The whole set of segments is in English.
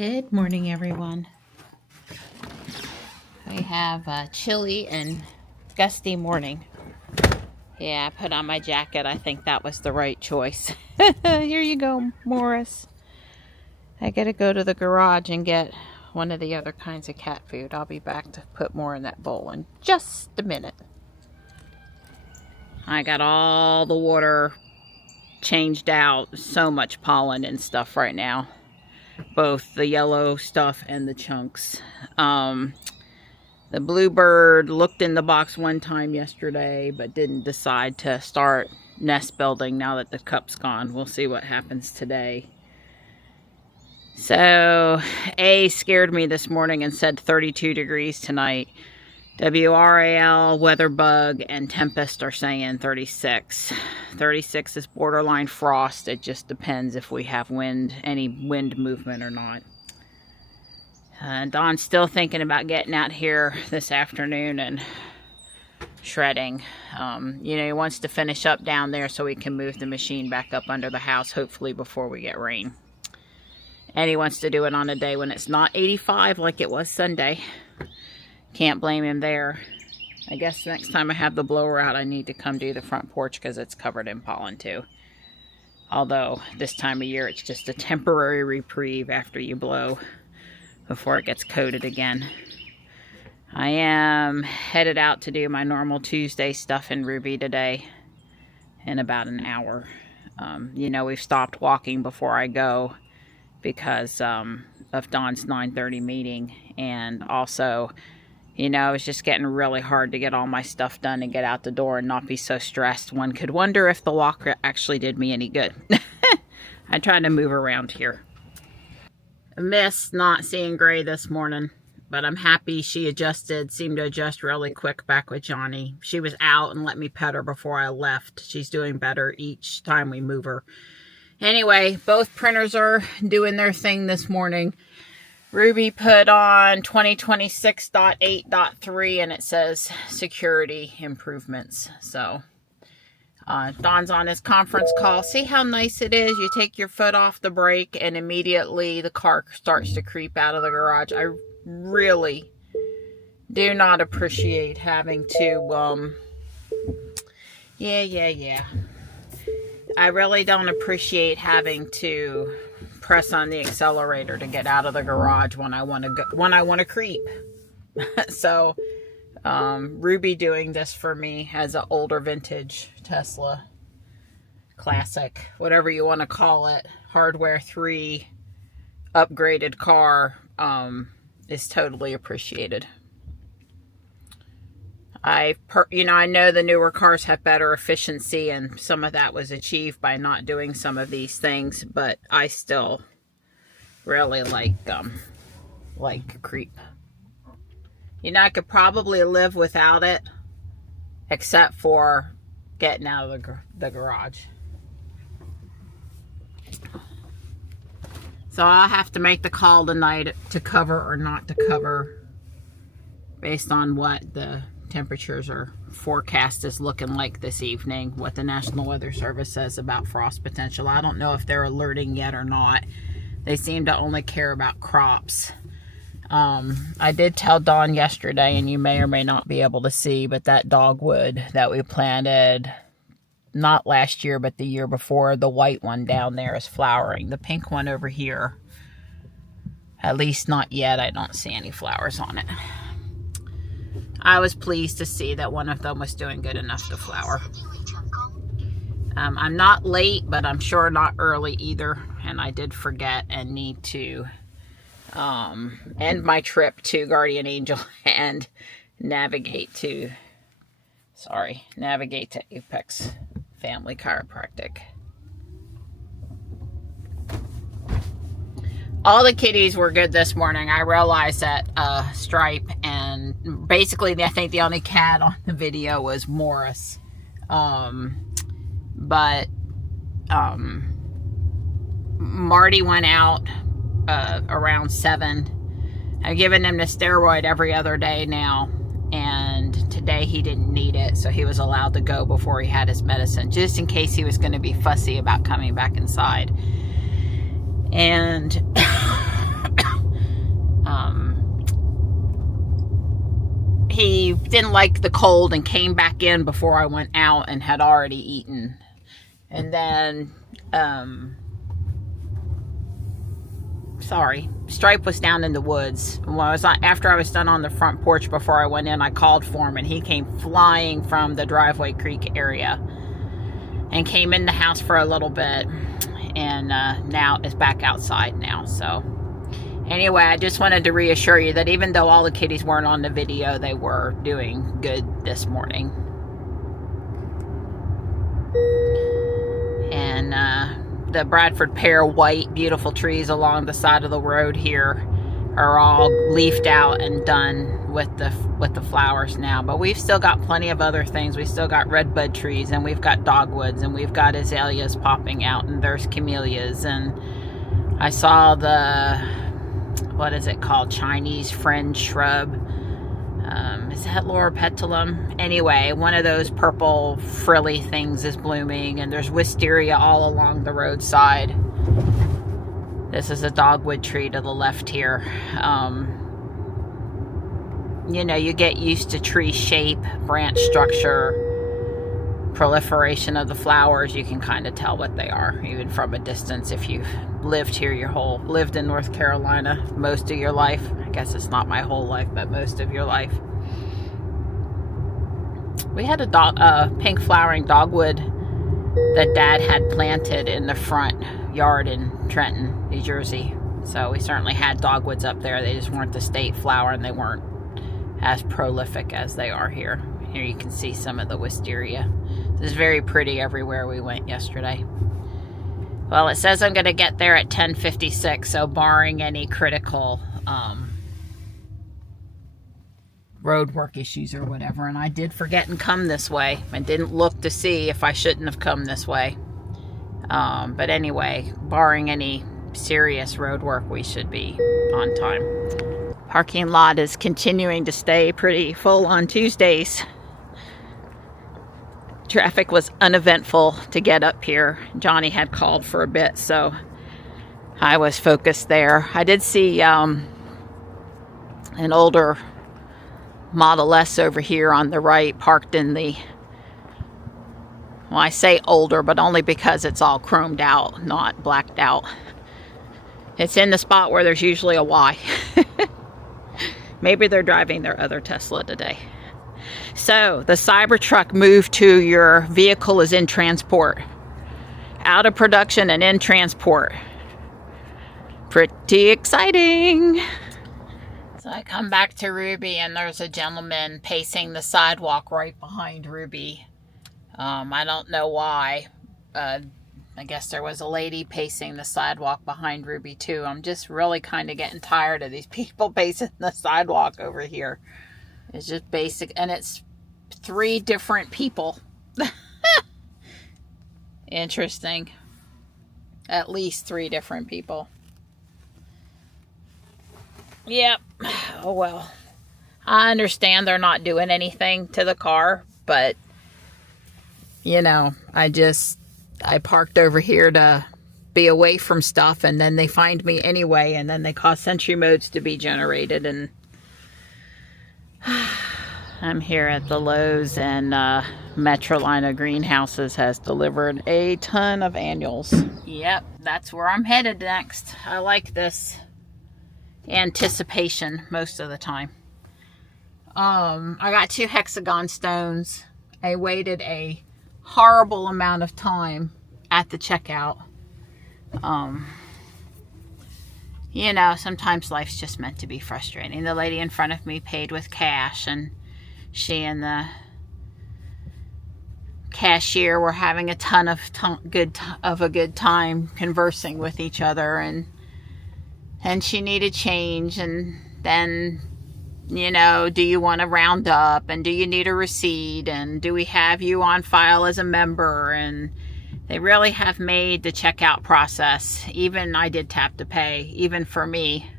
Good morning, everyone. We have a chilly and gusty morning. Yeah, I put on my jacket. I think that was the right choice. Here you go, Morris. I gotta go to the garage and get one of the other kinds of cat food. I'll be back to put more in that bowl in just a minute. I got all the water changed out. So much pollen and stuff right now. Both the yellow stuff and the chunks. The bluebird looked in the box one time yesterday, but didn't decide to start nest building now that the cup's gone. We'll see what happens today. So, A scared me this morning and said 32 degrees tonight. WRAL, Weatherbug, and Tempest are saying 36. 36 is borderline frost. It just depends if we have wind, any wind movement or not. Don's still thinking about getting out here this afternoon and shredding. You know, he wants to finish up down there so we can move the machine back up under the house, hopefully before we get rain. And he wants to do it on a day when it's not 85 like it was Sunday. Can't blame him there. I guess next time I have the blower out, I need to come do the front porch because it's covered in pollen too. Although this time of year, it's just a temporary reprieve after you blow before it gets coated again. I am headed out to do my normal Tuesday stuff in Ruby today in about an hour. You know, we've stopped walking before I go because of Don's 9:30 meeting, and also, you know, it's just getting really hard to get all my stuff done and get out the door and not be so stressed. One could wonder if the walk actually did me any good. I tried to move around here. I missed not seeing Gray this morning, but I'm happy she seemed to adjust really quick back with Johnny. She was out and let me pet her before I left. She's doing better each time we move her. Anyway, both printers are doing their thing this morning. Ruby put on 2026.8.3 and it says security improvements. So Don's on his conference call. See how nice it is? You take your foot off the brake and immediately the car starts to creep out of the garage. I really do not appreciate having to, I really don't appreciate having to press on the accelerator to get out of the garage when I want to creep. So Ruby doing this for me as an older vintage Tesla classic, whatever you want to call it, hardware 3 upgraded car, is totally appreciated. You know, I know the newer cars have better efficiency, and some of that was achieved by not doing some of these things, but I still really like creep. You know, I could probably live without it, except for getting out of the garage. So I'll have to make the call tonight to cover or not to cover based on what the temperatures or forecast is looking like this evening, what the National Weather Service says about frost potential. I don't know if they're alerting yet or not. They seem to only care about crops. I did tell Dawn yesterday, and you may or may not be able to see, but that dogwood that we planted not last year but the year before, the white one down there is flowering. The pink one over here, at least not yet, I don't see any flowers on it. I was pleased to see that one of them was doing good enough to flower. I'm not late, but I'm sure not early either. And I did forget and need to end my trip to Guardian Angel and navigate to Apex Family Chiropractic. All the kitties were good this morning. I realized that Stripe, and basically I think the only cat on the video was Morris. But Marty went out around 7. I've given him the steroid every other day now, and today he didn't need it, so he was allowed to go before he had his medicine, just in case he was going to be fussy about coming back inside. And he didn't like the cold and came back in before I went out and had already eaten. And then, Stripe was down in the woods. When after I was done on the front porch before I went in, I called for him, and he came flying from the Driveway Creek area and came in the house for a little bit, and now is back outside now. So anyway, I just wanted to reassure you that even though all the kitties weren't on the video, they were doing good this morning. And the Bradford pear white beautiful trees along the side of the road here are all leafed out and done with the flowers now. But we've still got plenty of other things. We still got redbud trees, and we've got dogwoods, and we've got azaleas popping out, and there's camellias. And I saw the, what is it called, Chinese fringe shrub. Is that Loropetalum? Anyway, one of those purple frilly things is blooming, and there's wisteria all along the roadside. This is a dogwood tree to the left here. You know, you get used to tree shape, branch structure, proliferation of the flowers. You can kind of tell what they are, even from a distance, if you've lived here lived in North Carolina most of your life. I guess it's not my whole life, but most of your life. We had a pink flowering dogwood that Dad had planted in the front yard in Trenton, New Jersey. So we certainly had dogwoods up there. They just weren't the state flower, and they weren't as prolific as they are here. Here you can see some of the wisteria. This is very pretty everywhere we went yesterday. Well, it says I'm going to get there at 10:56, so barring any critical road work issues or whatever. And I did forget and come this way. I didn't look to see if I shouldn't have come this way. But anyway, barring any serious road work, we should be on time. Parking lot is continuing to stay pretty full on Tuesdays. Traffic was uneventful to get up here. Johnny had called for a bit, so I was focused there. I did see an older Model S over here on the right, parked in the, well, I say older, but only because it's all chromed out, not blacked out. It's in the spot where there's usually a Y. Maybe they're driving their other Tesla today. So the Cybertruck moved to your vehicle is in transport. Out of production and in transport. Pretty exciting. So I come back to Ruby, and there's a gentleman pacing the sidewalk right behind Ruby. I don't know why. I guess there was a lady pacing the sidewalk behind Ruby too. I'm just really kind of getting tired of these people pacing the sidewalk over here. It's just basic, and it's 3 different people. Interesting. At least 3 different people. Yep. Oh well. I understand they're not doing anything to the car, but you know, I parked over here to be away from stuff, and then they find me anyway, and then they cause sentry modes to be generated, and I'm here at the Lowe's, and Metrolina Greenhouses has delivered a ton of annuals. Yep, that's where I'm headed next. I like this anticipation most of the time. I got 2 hexagon stones. I waited a horrible amount of time at the checkout. You know, sometimes life's just meant to be frustrating. The lady in front of me paid with cash, and she and the cashier were having a ton of a good time conversing with each other, and she needed change, and then, you know, do you want to round up, and do you need a receipt, and do we have you on file as a member? And they really have made the checkout process, even I did tap to pay, even for me,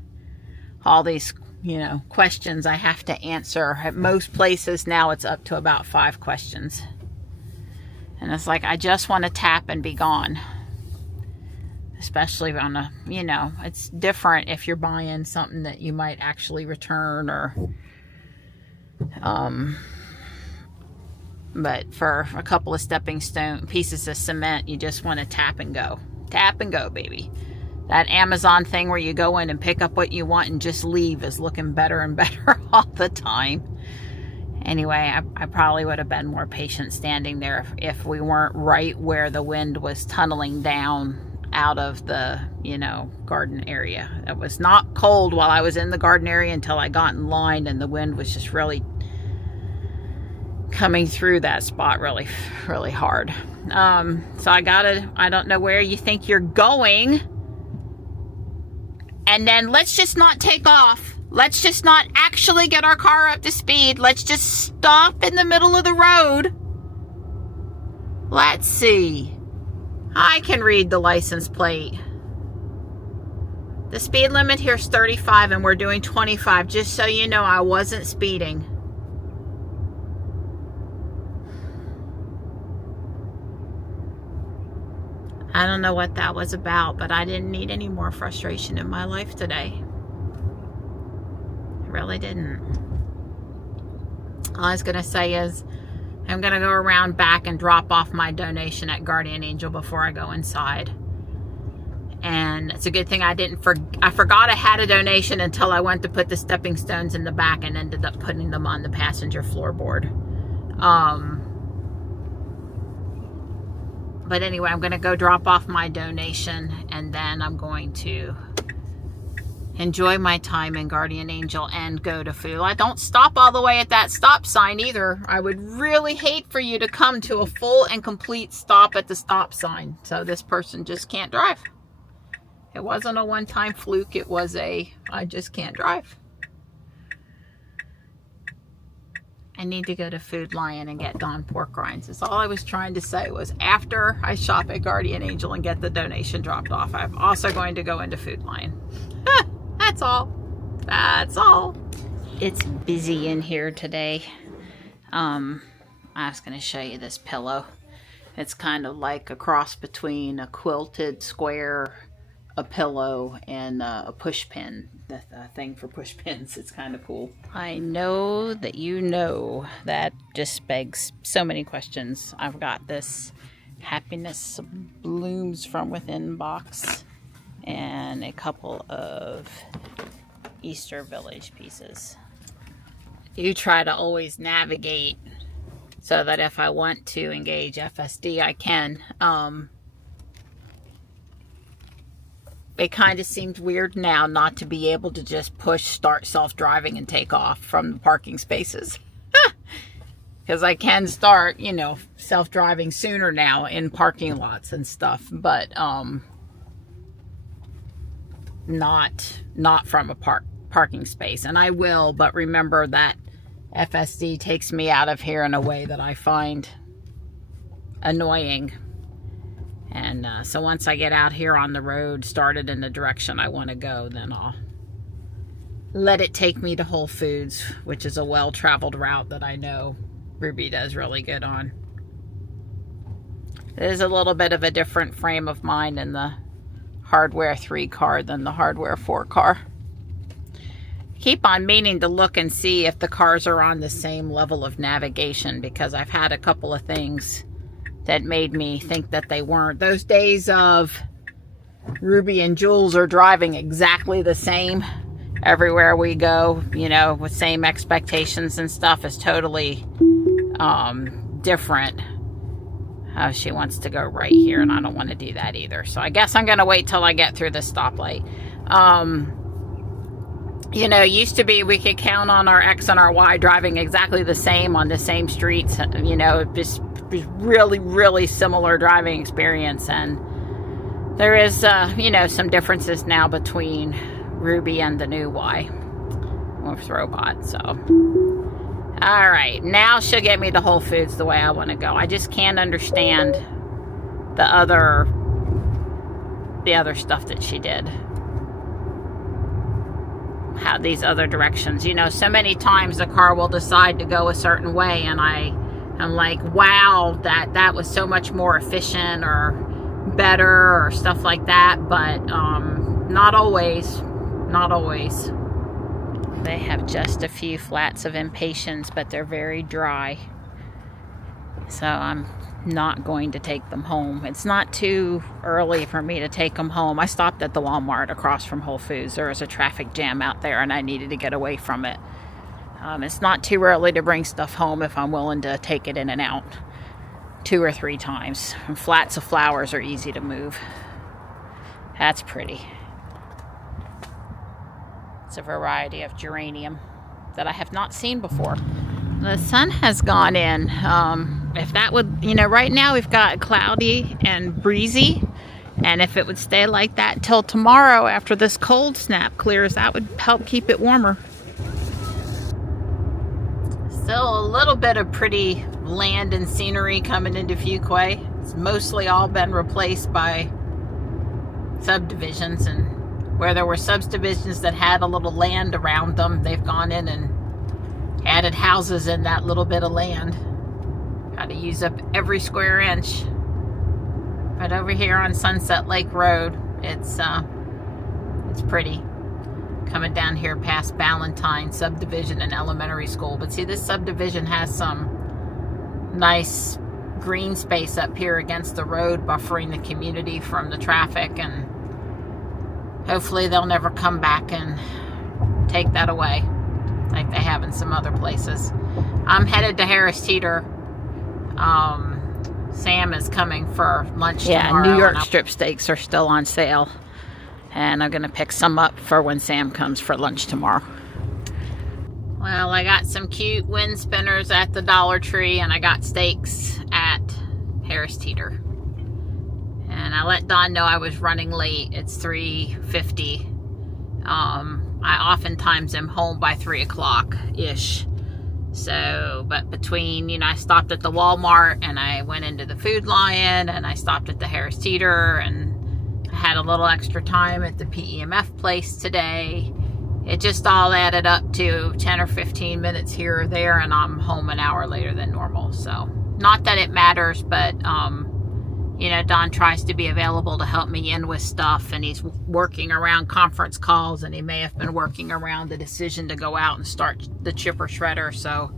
all these, you know, questions I have to answer. At most places now it's up to about 5 questions. And it's like, I just want to tap and be gone. Especially on a, you know, it's different if you're buying something that you might actually return, or But for a couple of stepping stone pieces of cement, you just want to tap and go. Tap and go, baby. That Amazon thing where you go in and pick up what you want and just leave is looking better and better all the time. Anyway, I probably would have been more patient standing there if we weren't right where the wind was tunneling down out of the, you know, garden area. It was not cold while I was in the garden area until I got in line, and the wind was just really coming through that spot really, really hard. So I don't know where you think you're going. And then let's just not take off. Let's just not actually get our car up to speed. Let's just stop in the middle of the road. Let's see. I can read the license plate. The speed limit here is 35 and we're doing 25. Just so you know, I wasn't speeding. I don't know what that was about, but I didn't need any more frustration in my life today. I really didn't. All I was going to say is I'm going to go around back and drop off my donation at Guardian Angel before I go inside. And it's a good thing I forgot I had a donation until I went to put the stepping stones in the back and ended up putting them on the passenger floorboard. But anyway, I'm going to go drop off my donation, and then I'm going to enjoy my time in Guardian Angel and go to food. I don't stop all the way at that stop sign either. I would really hate for you to come to a full and complete stop at the stop sign. So this person just can't drive. It wasn't a one-time fluke. It was I just can't drive. I need to go to Food Lion and get Dawn pork rinds. That's all I was trying to say was after I shop at Guardian Angel and get the donation dropped off, I'm also going to go into Food Lion. That's all. That's all. It's busy in here today. I was going to show you this pillow. It's kind of like a cross between a quilted square, a pillow, and a push pin. The thing for push pins. It's kind of cool. I know that you know that just begs so many questions. I've got this Happiness Blooms from Within box and a couple of Easter Village pieces. You try to always navigate so that if I want to engage FSD, I can. It kind of seems weird now not to be able to just push start self-driving and take off from the parking spaces. Because I can start, you know, self-driving sooner now in parking lots and stuff, but not from a parking space. And I will, but remember that FSD takes me out of here in a way that I find annoying. And so once I get out here on the road, started in the direction I want to go, then I'll let it take me to Whole Foods, which is a well-traveled route that I know Ruby does really good on. It is a little bit of a different frame of mind in the Hardware 3 car than the Hardware 4 car. Keep on meaning to look and see if the cars are on the same level of navigation, because I've had a couple of things that made me think that they weren't. Those days of Ruby and Jules are driving exactly the same everywhere we go, you know, with same expectations and stuff, is totally different. She wants to go right here, and I don't want to do that either. So I guess I'm going to wait till I get through the stoplight. You know, used to be we could count on our X and our Y driving exactly the same on the same streets, you know, just really, really similar driving experience. And there is, you know, some differences now between Ruby and the new Y with Robot. So, all right, now she'll get me to Whole Foods the way I want to go. I just can't understand the other stuff that she did. How these other directions, you know, so many times the car will decide to go a certain way, and I'm like, wow, that was so much more efficient or better or stuff like that. But not always. They have just a few flats of impatiens, but they're very dry. So I'm not going to take them home. It's not too early for me to take them home. I stopped at the Walmart across from Whole Foods. There was a traffic jam out there and I needed to get away from it. It's not too early to bring stuff home if I'm willing to take it in and out 2 or 3 times. And flats of flowers are easy to move. That's pretty. It's a variety of geranium that I have not seen before. The sun has gone in. If that would, right now we've got cloudy and breezy. And if it would stay like that till tomorrow after this cold snap clears, that would help keep it warmer. Still a little bit of pretty land and scenery coming into Fuquay. It's mostly all been replaced by subdivisions, and where there were subdivisions that had a little land around them, they've gone in and added houses in that little bit of land. Got to use up every square inch. But over here on Sunset Lake Road, it's pretty. Coming down here past Ballantyne subdivision and elementary school. But see, this subdivision has some nice green space up here against the road, buffering the community from the traffic, and hopefully they'll never come back and take that away like they have in some other places. I'm headed to Harris Teeter. Sam is coming for lunch tomorrow. New York strip steaks are still on sale. And I'm going to pick some up for when Sam comes for lunch tomorrow. Well, I got some cute wind spinners at the Dollar Tree, and I got steaks at Harris Teeter. And I let Dawn know I was running late. It's 3:50. I oftentimes am home by 3 o'clock-ish. So, but between, I stopped at the Walmart, and I went into the Food Lion, and I stopped at the Harris Teeter, and I had a little extra time at the PEMF place today. It just all added up to 10 or 15 minutes here or there, and I'm home an hour later than normal. So, not that it matters, but, Don tries to be available to help me in with stuff, and he's working around conference calls, and he may have been working around the decision to go out and start the chipper shredder. So,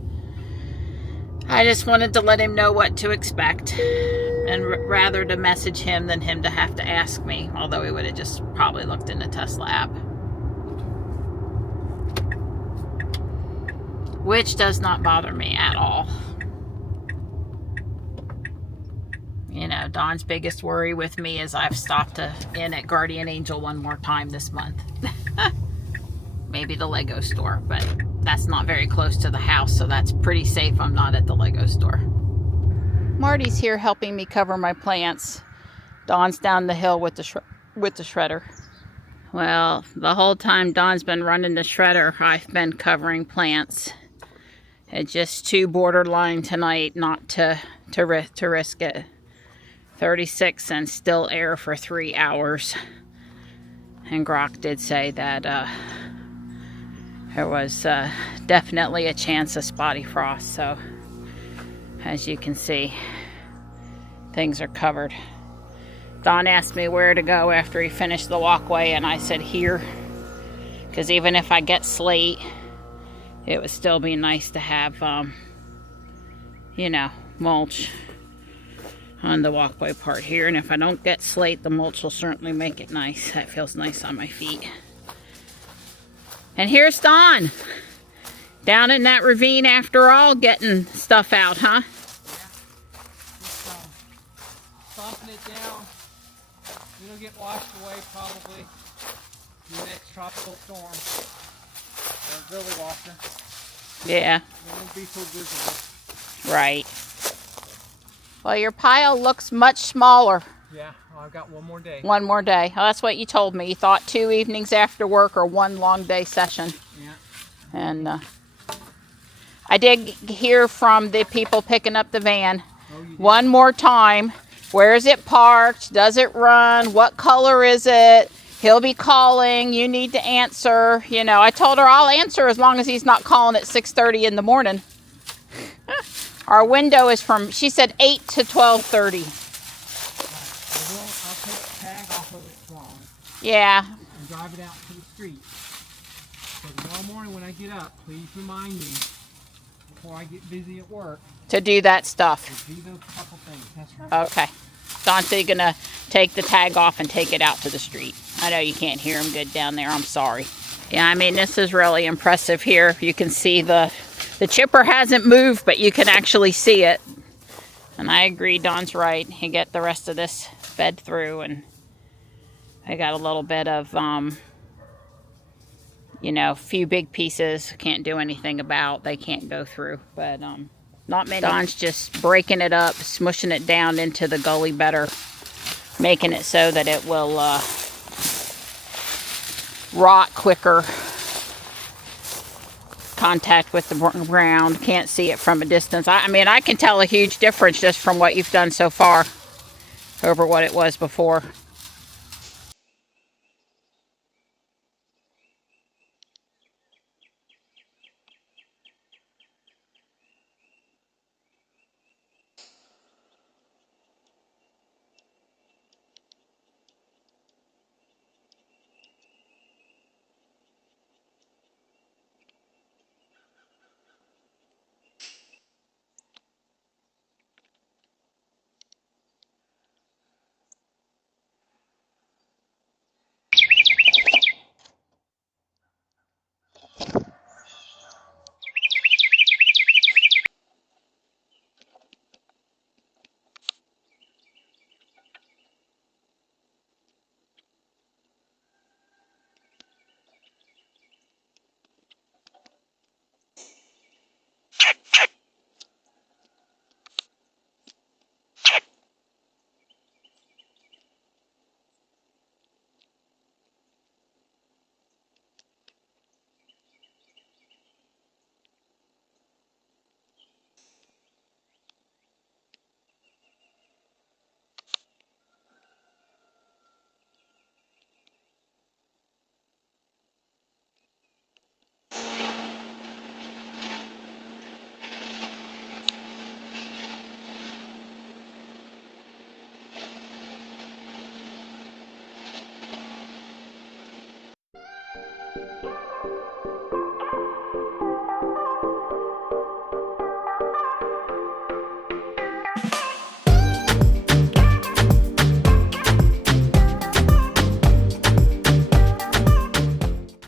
I just wanted to let him know what to expect, and rather to message him than him to have to ask me, although he would have just probably looked in the Tesla app. Which does not bother me at all. Dawn's biggest worry with me is I've stopped in at Guardian Angel one more time this month. Maybe the Lego store, but that's not very close to the house, so that's pretty safe. I'm not at the Lego store. Marty's here helping me cover my plants. Dawn's down the hill with the shredder. Well, the whole time Dawn's been running the shredder, I've been covering plants. It's just too borderline tonight not to risk it. 36 and still air for 3 hours. And Grok did say that there was definitely a chance of spotty frost. So, as you can see, things are covered. Don asked me where to go after he finished the walkway, and I said here. Because even if I get slate, it would still be nice to have, mulch on the walkway part here. And if I don't get slate, the mulch will certainly make it nice. That feels nice on my feet. And here's Don. Down in that ravine after all, getting stuff out, huh? Yeah. Just stomping it down. It'll get washed away probably in the next tropical storm. Or lily washer. Yeah. It won't be so visible. Right. Well, your pile looks much smaller. Yeah, well, I've got one more day. One more day. Oh, that's what you told me. You thought 2 evenings after work or 1 long day session. Yeah. And I did hear from the people picking up the van. Oh, you did? One more time. Where is it parked? Does it run? What color is it? He'll be calling. You need to answer. I told her I'll answer as long as he's not calling at 6:30 in the morning. Our window is from, she said, 8 to 12:30. I'll take the tag off of it tomorrow. Yeah. And drive it out to the street. So tomorrow morning when I get up, please remind me before I get busy at work To do that stuff. to do those couple things. That's right. Okay. Don's going to take the tag off and take it out to the street. I know you can't hear him good down there. I'm sorry. Yeah, I mean, this is really impressive here. You can see the chipper hasn't moved, but you can actually see it. And I agree, Don's right. You get the rest of this fed through, and I got a little bit of, you know, a few big pieces. Can't do anything about. They can't go through, but not many. Don's just breaking it up, smushing it down into the gully better, making it so that it will rot quicker. Contact with the ground. Can't see it from a distance. I mean, I can tell a huge difference just from what you've done so far over what it was before.